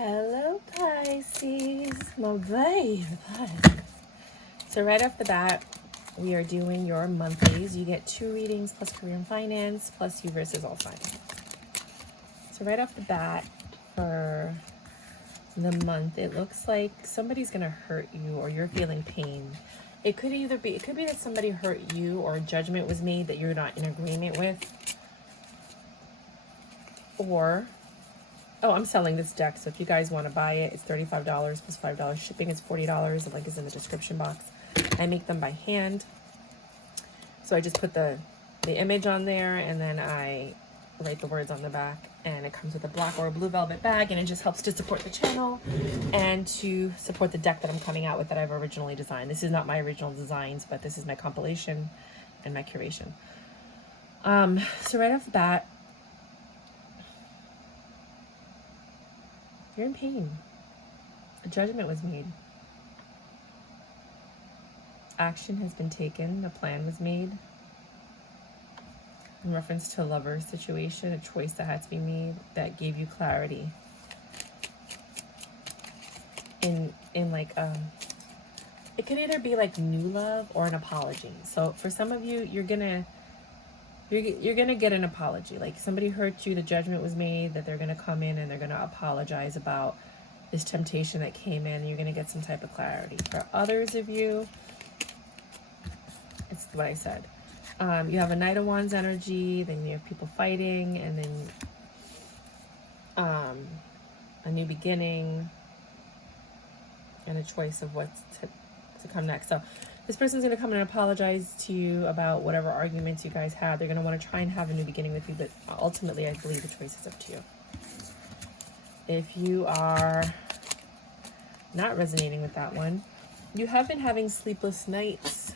Hello, Pisces, my baby. So right off the bat, we are doing your monthlies. You get 2 readings plus career and finance plus you versus all signs. So right off the bat for the month, it looks like somebody's gonna hurt you or you're feeling pain. It could be that somebody hurt you or a judgment was made that you're not in agreement with. Or oh, I'm selling this deck, so if you guys want to buy it, it's $35 plus $5 shipping. It's $40. The link is in the description box. I make them by hand. So I just put the image on there, and then I write the words on the back, and it comes with a black or a blue velvet bag, and it just helps to support the channel and to support the deck that I'm coming out with that I've originally designed. This is not my original designs, but this is my compilation and my curation. So right off the bat, you're in pain. A judgment was made. Action has been taken. A plan was made. In reference to a lover situation, a choice that had to be made that gave you clarity. In like it could either be like new love or an apology. So for some of you, you're gonna get an apology. Like somebody hurt you, the judgment was made that they're gonna come in and they're gonna apologize about this temptation that came in. You're gonna get some type of clarity. For others of you, it's what I said. You have a Knight of Wands energy, then you have people fighting, and then a new beginning and a choice of what to come next. So this person's going to come and apologize to you about whatever arguments you guys had. They're going to want to try and have a new beginning with you, but ultimately I believe the choice is up to you. If you are not resonating with that one, you have been having sleepless nights.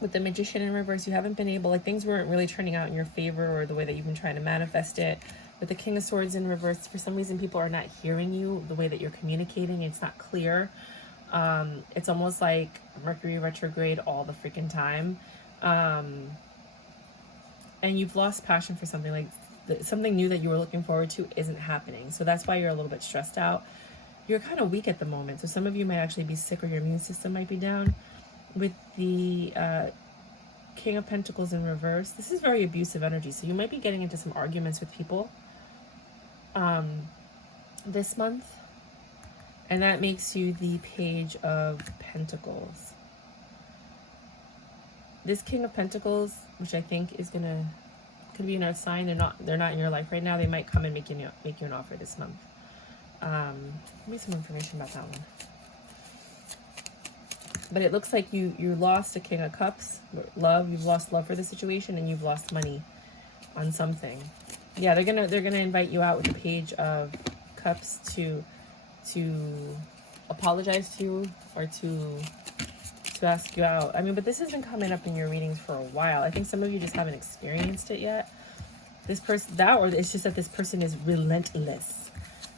With the Magician in reverse, you haven't been able, like things weren't really turning out in your favor or the way that you've been trying to manifest it. With the King of Swords in reverse, for some reason people are not hearing you the way that you're communicating. It's not clear. It's almost like Mercury retrograde all the freaking time. And you've lost passion for something, like something new that you were looking forward to isn't happening. So that's why you're a little bit stressed out. You're kind of weak at the moment. So some of you might actually be sick or your immune system might be down. With the King of Pentacles in reverse, this is very abusive energy. So you might be getting into some arguments with people this month. And that makes you the Page of Pentacles. This King of Pentacles, which I think is could be another sign. They're not in your life right now. They might come and make you an offer this month. Give me some information about that one. But it looks like you lost a King of Cups, love. You've lost love for the situation, and you've lost money on something. Yeah, they're gonna invite you out with the Page of Cups to apologize to you or to ask you out. I mean, but this has been coming up in your readings for a while. I think some of you just haven't experienced it yet. This person, or it's just that this person is relentless,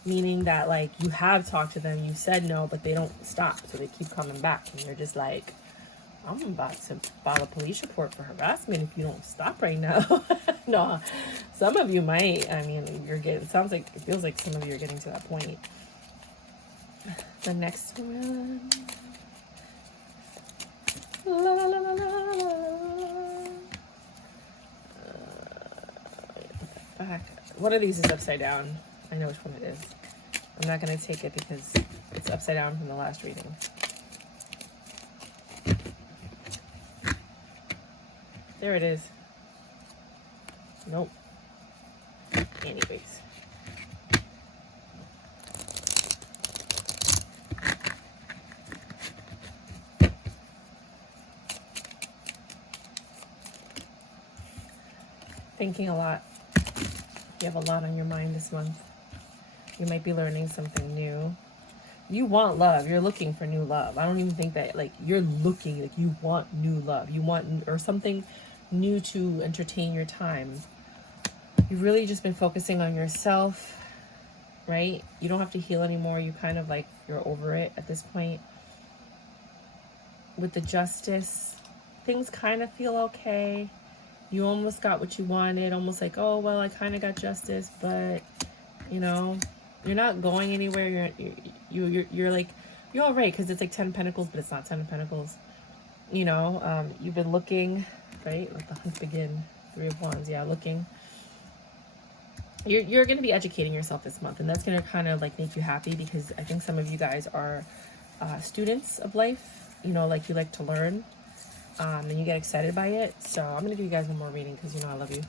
meaning that like you have talked to them, you said no, but they don't stop, so they keep coming back, and you're just like, I'm about to file a police report for harassment if you don't stop right now. No, some of you might. I mean, it feels like some of you are getting to that point. The next one. La, la, la, la, la. Back. One of these is upside down. I know which one it is. I'm not going to take it because it's upside down from the last reading. There it is. Nope. Anyways. Thinking a lot. You have a lot on your mind this month. You might be learning something new. You want love. You're looking for new love. I don't even think that, like, you're looking, like, you want new love. You want, or something new to entertain your time. You've really just been focusing on yourself, right? You don't have to heal anymore. You kind of, like, you're over it at this point. With the Justice, things kind of feel okay. You almost got what you wanted. Almost like, oh, well, I kind of got justice, but you know? You're not going anywhere. You're like, you're all right, because it's like 10 of Pentacles, but it's not 10 of Pentacles. You know, you've been looking, right? Let the hunt begin. 3 of Wands, yeah, looking. You're going to be educating yourself this month, and that's going to kind of like make you happy, because I think some of you guys are students of life, you know, like you like to learn, and you get excited by it. So I'm going to give you guys one more reading, because you know I love you.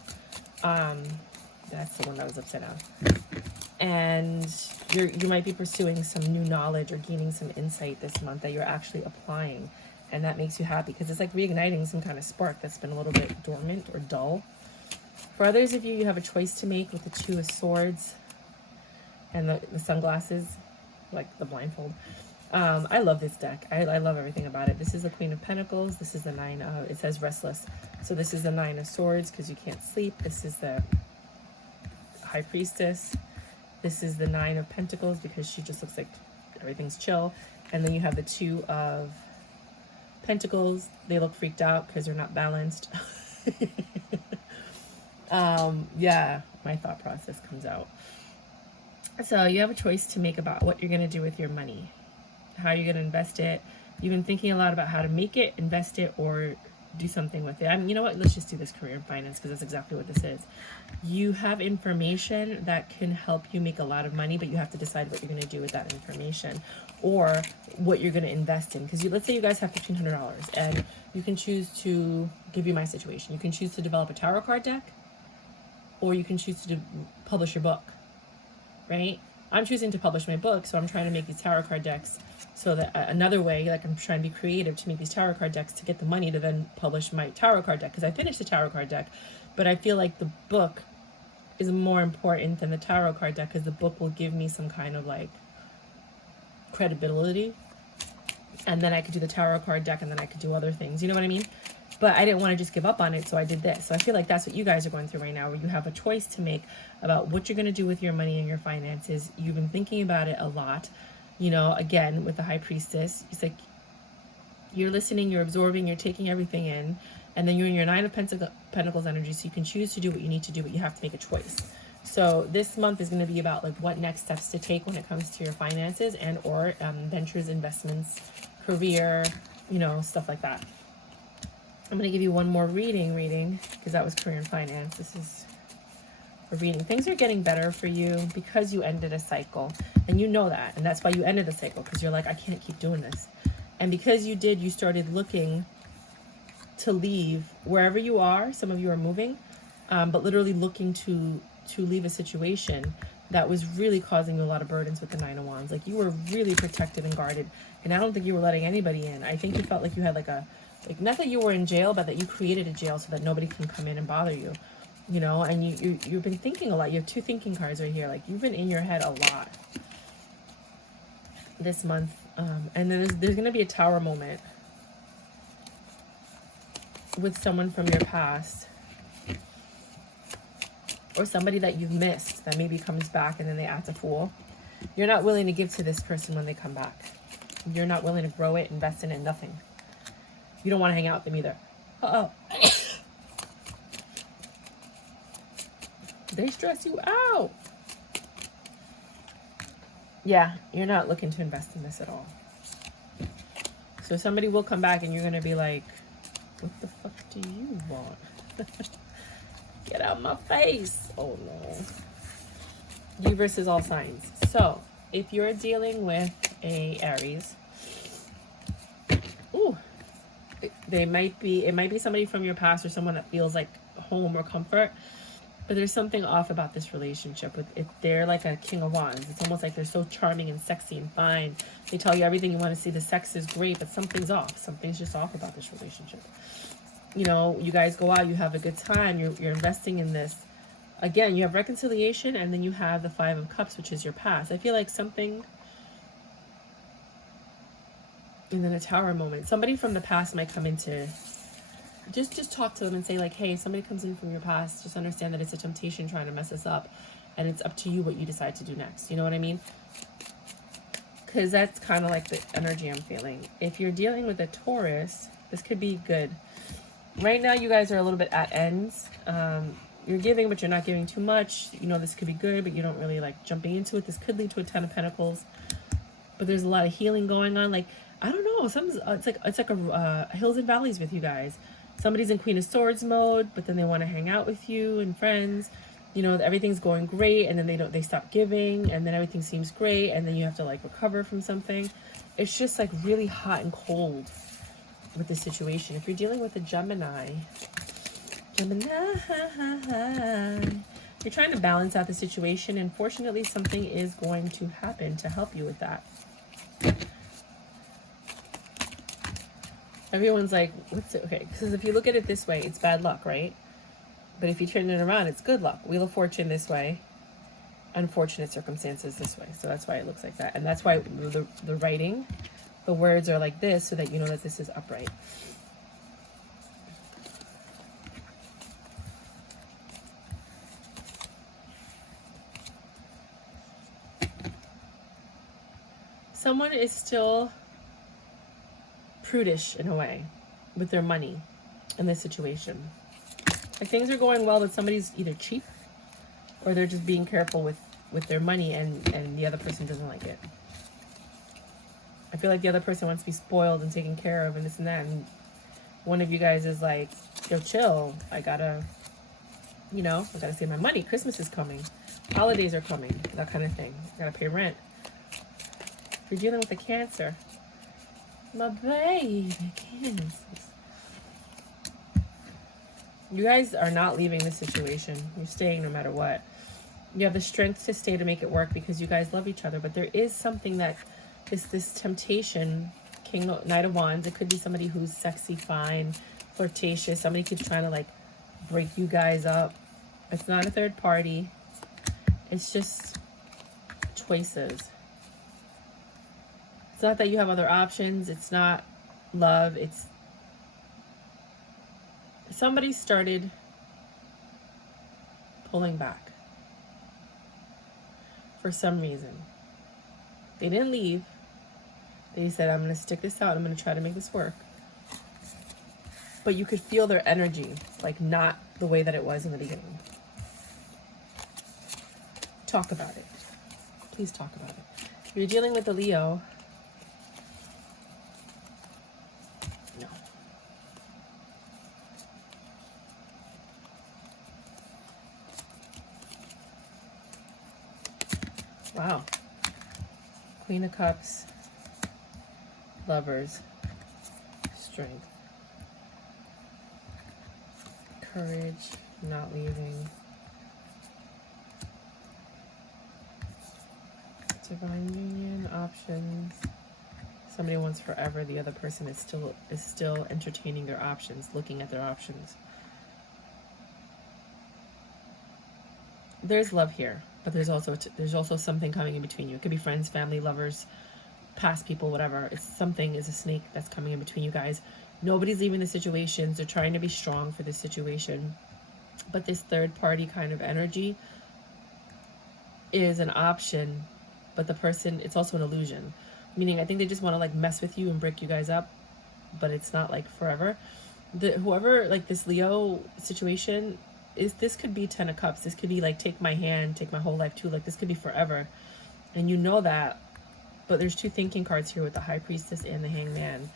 That's the one that was upside down. And you might be pursuing some new knowledge or gaining some insight this month that you're actually applying, and that makes you happy, because it's like reigniting some kind of spark that's been a little bit dormant or dull. For others of you, you have a choice to make with the 2 of Swords and the sunglasses, like the blindfold. I love this deck. I love everything about it. This is the Queen of Pentacles. This is the 9 of, it says restless. So this is the 9 of Swords, because you can't sleep. This is the High Priestess. This is the 9 of Pentacles, because she just looks like everything's chill. And then you have the 2 of Pentacles. They look freaked out because they're not balanced. Yeah, my thought process comes out. So you have a choice to make about what you're going to do with your money, how you're going to invest it. You've been thinking a lot about how to make it, invest it, or do something with it. I mean, you know what? Let's just do this career and finance, because that's exactly what this is. You have information that can help you make a lot of money, but you have to decide what you're going to do with that information, or what you're going to invest in. Because let's say you guys have $1,500, and you can choose to, give you my situation, you can choose to develop a tarot card deck, or you can choose to publish your book, right? I'm choosing to publish my book, so I'm trying to make these tarot card decks, so that another way, like I'm trying to be creative to make these tarot card decks to get the money to then publish my tarot card deck, because I finished the tarot card deck, but I feel like the book is more important than the tarot card deck, because the book will give me some kind of like credibility, and then I could do the tarot card deck, and then I could do other things, you know what I mean? But I didn't want to just give up on it, so I did this. So I feel like that's what you guys are going through right now, where you have a choice to make about what you're going to do with your money and your finances. You've been thinking about it a lot. You know, again, with the High Priestess, it's like you're listening, you're absorbing, you're taking everything in, and then you're in your 9 of Pentacles energy, so you can choose to do what you need to do, but you have to make a choice. So this month is going to be about like what next steps to take when it comes to your finances and or ventures, investments, career, you know, stuff like that. I'm going to give you one more reading, because that was career and finance. This is a reading. Things are getting better for you because you ended a cycle. And you know that. And that's why you ended the cycle, because you're like, I can't keep doing this. And because you did, you started looking to leave wherever you are. Some of you are moving, but literally looking to leave a situation that was really causing you a lot of burdens with the 9 of Wands. Like you were really protected and guarded. And I don't think you were letting anybody in. I think you felt like you had like not that you were in jail, but that you created a jail so that nobody can come in and bother you, you know. And you've been thinking a lot. You have 2 thinking cards right here. Like you've been in your head a lot this month. And then there's going to be a tower moment with someone from your past, or somebody that you've missed that maybe comes back and then they act a fool. You're not willing to give to this person when they come back. You're not willing to grow it, invest in it, nothing. You don't want to hang out with them either. They stress you out. Yeah, you're not looking to invest in this at all. So somebody will come back and you're going to be like, what the fuck do you want? Get out my face. Oh no. You versus all signs. So if you're dealing with a Aries, it might be somebody from your past or someone that feels like home or comfort, but there's something off about this relationship. They're like a King of Wands. It's almost like they're so charming and sexy and fine. They tell you everything you want to see. The sex is great, but something's off. Something's just off about this relationship. You know, you guys go out, you have a good time, you're investing in this. Again, you have reconciliation, and then you have the 5 of Cups, which is your past. I feel like something. And then a tower moment. Somebody from the past might come into, just talk to them and say like, hey, somebody comes in from your past, just understand that it's a temptation trying to mess us up, and it's up to you what you decide to do next. You know what I mean? Because that's kind of like the energy I'm feeling. If you're dealing with a Taurus, this could be good. Right now, you guys are a little bit at ends. you're giving, but you're not giving too much. You know, this could be good, but you don't really like jumping into it. This could lead to a 10 of Pentacles, but there's a lot of healing going on. Like, I don't know, it's like a hills and valleys with you guys. Somebody's in Queen of Swords mode, but then they want to hang out with you and friends. You know, everything's going great, and then they stop giving, and then everything seems great, and then you have to like recover from something. It's just like really hot and cold with this situation. If you're dealing with a Gemini, you're trying to balance out the situation, and fortunately something is going to happen to help you with that. Everyone's like, what's it? Okay, because if you look at it this way, it's bad luck, right? But if you turn it around, it's good luck. Wheel of Fortune this way, unfortunate circumstances this way. So that's why it looks like that. And that's why the writing, the words are like this, so that you know that this is upright. Someone is still prudish in a way with their money in this situation. Like, things are going well, but somebody's either cheap or they're just being careful with their money, and the other person doesn't like it. I feel like the other person wants to be spoiled and taken care of and this and that, and one of you guys is like, yo, chill, I gotta save my money. Christmas is coming, holidays are coming, that kind of thing. I gotta pay rent. If you're dealing with a Cancer, my baby, Cancer, you guys are not leaving this situation. You're staying no matter what. You have the strength to stay to make it work because you guys love each other. But there is something that is this temptation. Knight of Wands. It could be somebody who's sexy, fine, flirtatious. Somebody keeps trying to like break you guys up. It's not a third party. It's just choices. It's not that you have other options. It's not love. It's somebody started pulling back for some reason. They didn't leave. They said, I'm going to stick this out. I'm going to try to make this work. But you could feel their energy, like not the way that it was in the beginning. Talk about it. Please talk about it. If you're dealing with a Leo, no. Wow. Queen of Cups, Lovers, Strength, Courage, not leaving, Divine Union, Options. Somebody wants forever. The other person is still entertaining their options, looking at their options. There's love here, but there's also something coming in between you. It could be friends, family, lovers, past people, whatever. Something is a snake that's coming in between you guys. Nobody's leaving the situations. They're trying to be strong for this situation, but this third party kind of energy is an option, but the person, it's also an illusion. Meaning, I think they just want to like mess with you and break you guys up, but it's not like forever. Whoever, like this Leo situation, this could be 10 of Cups. This could be like, take my hand, take my whole life too. Like, this could be forever, and you know that. But there's two thinking cards here with the High Priestess and the Hangman.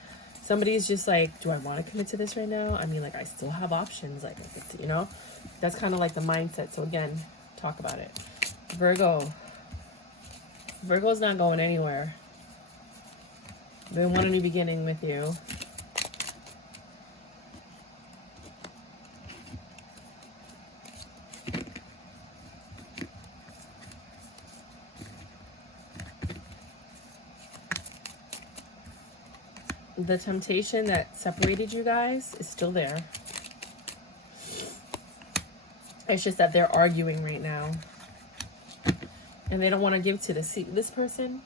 Somebody's just like, do I want to commit to this right now? I mean, like, I still have options. Like, you know, that's kind of like the mindset. So again, talk about it. Virgo's not going anywhere. They want a new beginning with you. The temptation that separated you guys is still there. It's just that they're arguing right now. And they don't want to give to this person.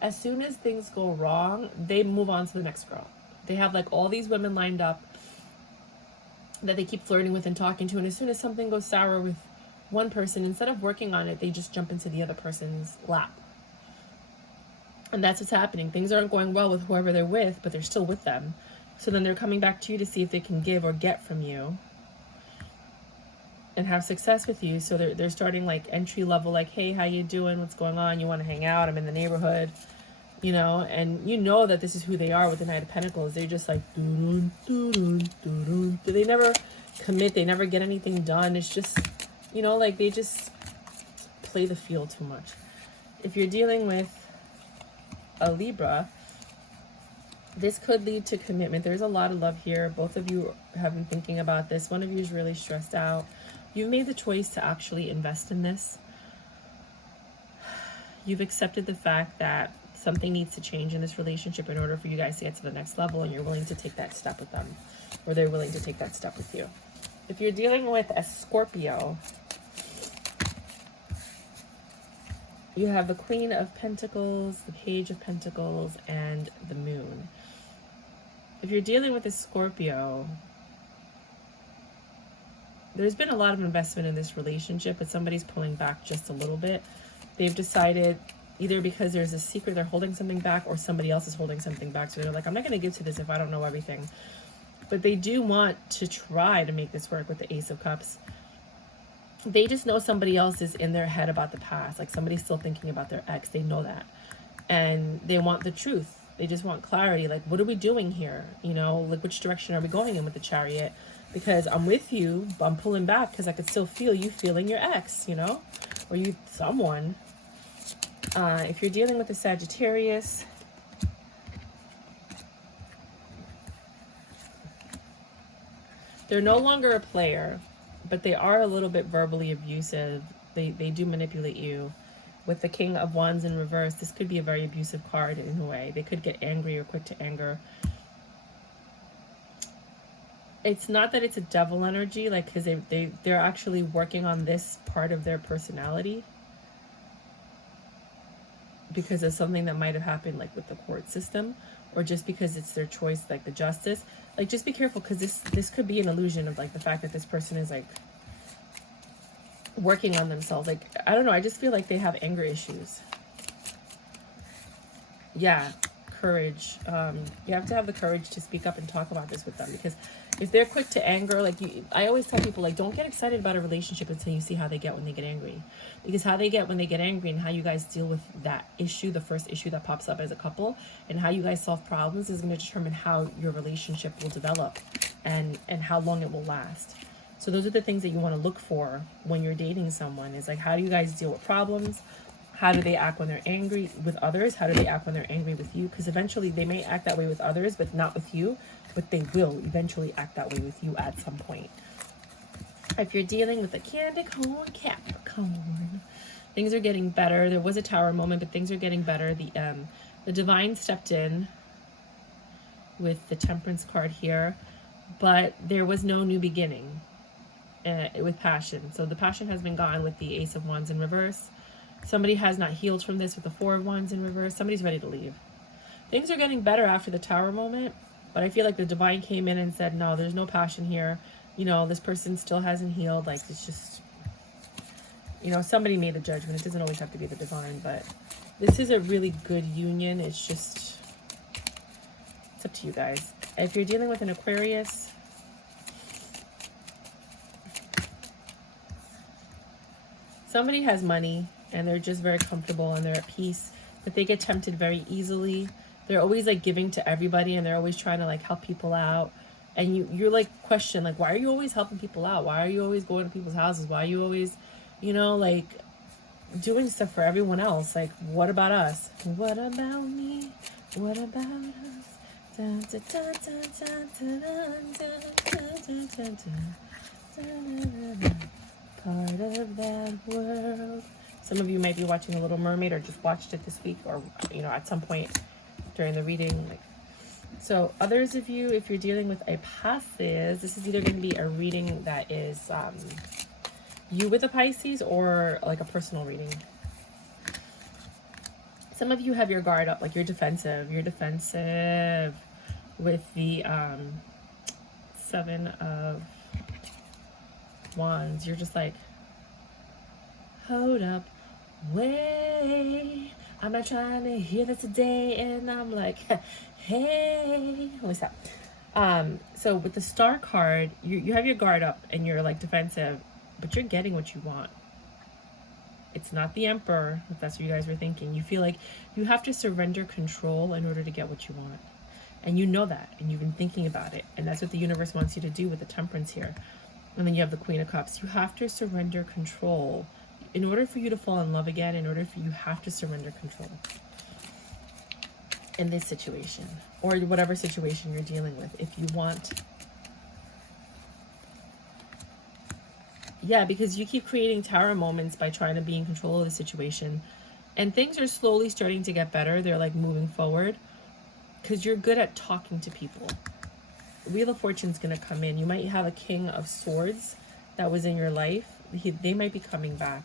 As soon as things go wrong, they move on to the next girl. They have like all these women lined up that they keep flirting with and talking to. And as soon as something goes sour with one person, instead of working on it, they just jump into the other person's lap. And that's what's happening. Things aren't going well with whoever they're with, but they're still with them. So then they're coming back to you to see if they can give or get from you. and have success with you. So they're starting like entry level, like, hey, how you doing? What's going on? You want to hang out? I'm in the neighborhood, you know, and you know that this is who they are with the Knight of Pentacles. They're just like, doo-doo, doo-doo, doo-doo. They never commit. They never get anything done. It's just, you know, like they just play the field too much. If you're dealing with a Libra, this could lead to commitment. There's a lot of love here. Both of you have been thinking about this. One of you is really stressed out. You've made the choice to actually invest in this. You've accepted the fact that something needs to change in this relationship in order for you guys to get to the next level, and you're willing to take that step with them, or they're willing to take that step with you. If you're dealing with a Scorpio, you have the Queen of Pentacles, the Page of Pentacles, and the Moon. If you're dealing with a Scorpio, there's been a lot of investment in this relationship, but somebody's pulling back just a little bit. They've decided, either because there's a secret they're holding something back, or somebody else is holding something back. So they're like, I'm not going to give to this if I don't know everything. But they do want to try to make this work with the Ace of Cups. They just know somebody else is in their head about the past. Like somebody's still thinking about their ex. They know that. And they want the truth. They just want clarity. Like, what are we doing here? You know, like, which direction are we going in with the Chariot? Because I'm with you, but I'm pulling back because I could still feel you feeling your ex, you know? Or you, someone. If you're dealing with a Sagittarius, they're no longer a player, but they are a little bit verbally abusive. They do manipulate you. With the King of Wands in reverse, this could be a very abusive card in a way. They could get angry or quick to anger. It's not that it's a devil energy, like, because they're actually working on this part of their personality because of something that might have happened, like with the court system, or just because it's their choice, like the justice. Like, just be careful, because this could be an illusion of like the fact that this person is like working on themselves. Like, I don't know, I just feel like they have anger issues. Yeah, courage. You have to have the courage to speak up and talk about this with them, because if they're quick to anger, like, I always tell people, like, don't get excited about a relationship until you see how they get when they get angry. Because how they get when they get angry, and how you guys deal with that issue, the first issue that pops up as a couple, and how you guys solve problems, is going to determine how your relationship will develop and how long it will last. So those are the things that you want to look for when you're dating someone, is like, how do you guys deal with problems? How do they act when they're angry with others? How do they act when they're angry with you? Because eventually they may act that way with others, but not with you. But they will eventually act that way with you at some point. If you're dealing with a Candy Corn Capricorn, things are getting better. There was a Tower moment, but things are getting better. The Divine stepped in with the Temperance card here, but there was no new beginning with passion. So the passion has been gone with the Ace of Wands in reverse. Somebody has not healed from this with the Four of Wands in reverse. Somebody's ready to leave. Things are getting better after the Tower moment, but I feel like the Divine came in and said, no, there's no passion here. You know, this person still hasn't healed. Like, it's just, you know, somebody made the judgment. It doesn't always have to be the Divine, but this is a really good union. It's just, it's up to you guys. If you're dealing with an Aquarius, somebody has money and they're just very comfortable and they're at peace, but they get tempted very easily. They're always like giving to everybody, and they're always trying to like help people out. And you're like question, like, why are you always helping people out? Why are you always going to people's houses? Why are you always, you know, like doing stuff for everyone else? Like, what about us? What about me? What about us? Dun, dun, dun, dun, dun, dun, dun, dun, dun, dun. Part of that world. Some of you might be watching a Little Mermaid, or just watched it this week, or, you know, at some point during the reading. Like, so others of you, if you're dealing with a Pisces, this is either going to be a reading that is you with a Pisces, or like a personal reading. Some of you have your guard up, like you're defensive. You're defensive with the Seven of Wands. You're just like, hold up, wait, I'm not trying to hear this today. And I'm like, hey, what's that? So with the Star card, you have your guard up and you're like defensive, but you're getting what you want. It's not the Emperor, if that's what you guys were thinking. You feel like you have to surrender control in order to get what you want. And you know that, and you've been thinking about it. And that's what the universe wants you to do with the Temperance here. And then you have the Queen of Cups. You have to surrender control. In order for you to fall in love again, you have to surrender control in this situation, or whatever situation you're dealing with. If you want, yeah, because you keep creating tower moments by trying to be in control of the situation, and things are slowly starting to get better. They're like moving forward because you're good at talking to people. Wheel of Fortune's gonna come in. You might have a King of Swords that was in your life. They might be coming back.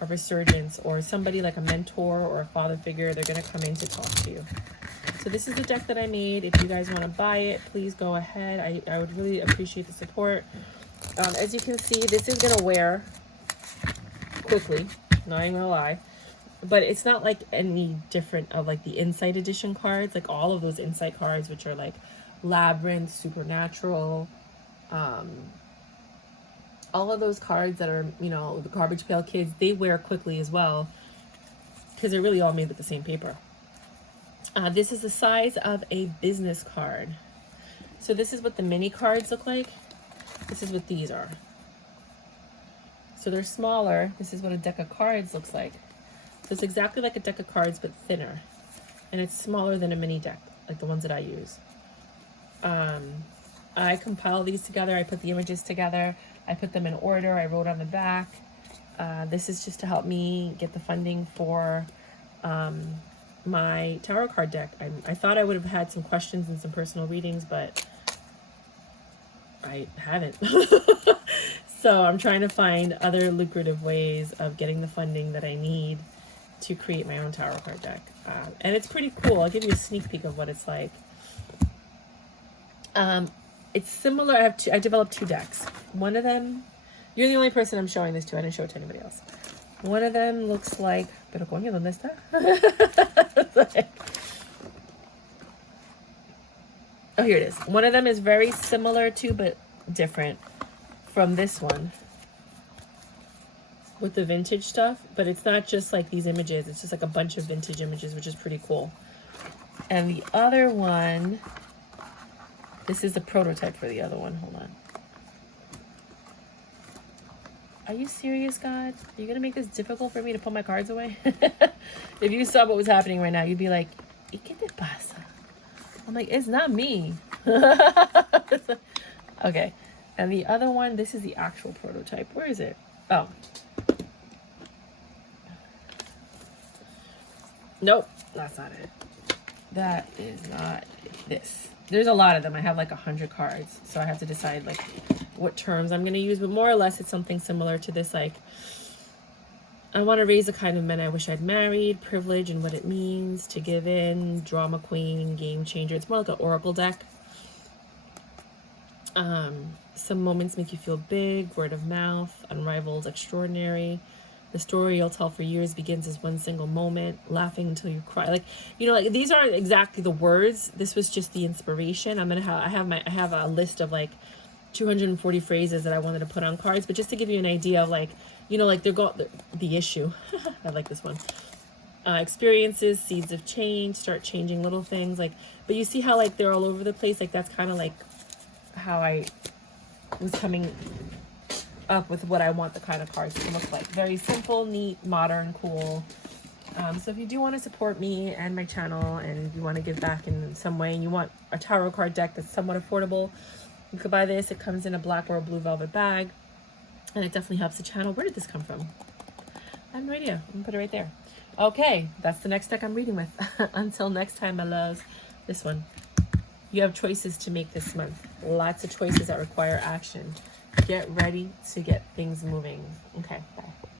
A resurgence, or somebody like a mentor or a father figure, they're going to come in to talk to you. So this is the deck that I made. If you guys want to buy it, please go ahead. I would really appreciate the support. As you can see, this is going to wear quickly, not even gonna lie, but it's not like any different of like the Insight edition cards, like all of those Insight cards, which are like Labyrinth, Supernatural, all of those cards that are, you know, the Garbage Pail Kids, they wear quickly as well because they're really all made with the same paper. This is the size of a business card. So this is what the mini cards look like. This is what these are. So they're smaller. This is what a deck of cards looks like. So it's exactly like a deck of cards, but thinner. And it's smaller than a mini deck, like the ones that I use. I compile these together. I put the images together. I put them in order. I wrote on the back. This is just to help me get the funding for my tarot card deck. I thought I would have had some questions and some personal readings, but I haven't. So I'm trying to find other lucrative ways of getting the funding that I need to create my own tarot card deck. And it's pretty cool. I'll give you a sneak peek of what it's like. It's similar. I developed two decks. One of them, you're the only person I'm showing this to. I didn't show it to anybody else. One of them looks like, pero coño, ¿dónde está? Oh, here it is. One of them is very similar to, but different from this one with the vintage stuff, but it's not just like these images. It's just like a bunch of vintage images, which is pretty cool. And the other one, this is the prototype for the other one. Hold on. Are you serious, God? Are you going to make this difficult for me to put my cards away? If you saw what was happening right now, you'd be like, ¿Y qué te pasa? I'm like, it's not me. Okay. And the other one, this is the actual prototype. Where is it? Oh. Nope, that's not it. That is not this. There's a lot of them. I have like 100 cards, so I have to decide like what terms I'm going to use, but more or less it's something similar to this. Like, I want to raise the kind of men I wish I'd married, privilege and what it means to give in, drama queen, game changer. It's more like an oracle deck. Some moments make you feel big, word of mouth, unrivaled, extraordinary. The story you'll tell for years begins as one single moment, laughing until you cry. Like, you know, like these aren't exactly the words. This was just the inspiration. I have a list of like 240 phrases that I wanted to put on cards, but just to give you an idea of like, you know, like the issue. I like this one. Experiences, seeds of change, start changing little things. Like, but you see how like they're all over the place. Like that's kind of like how I was coming up with what I want the kind of cards to look like. Very simple, neat, modern, cool. So if you do want to support me and my channel and you want to give back in some way and you want a tarot card deck that's somewhat affordable, you could buy this. It comes in a black or a blue velvet bag and it definitely helps the channel. Where did this come from? I have no idea. I'm gonna put it right there. Okay, that's the next deck I'm reading with. Until next time, my loves. This one. You have choices to make this month. Lots of choices that require action. Get ready to get things moving. Okay, bye.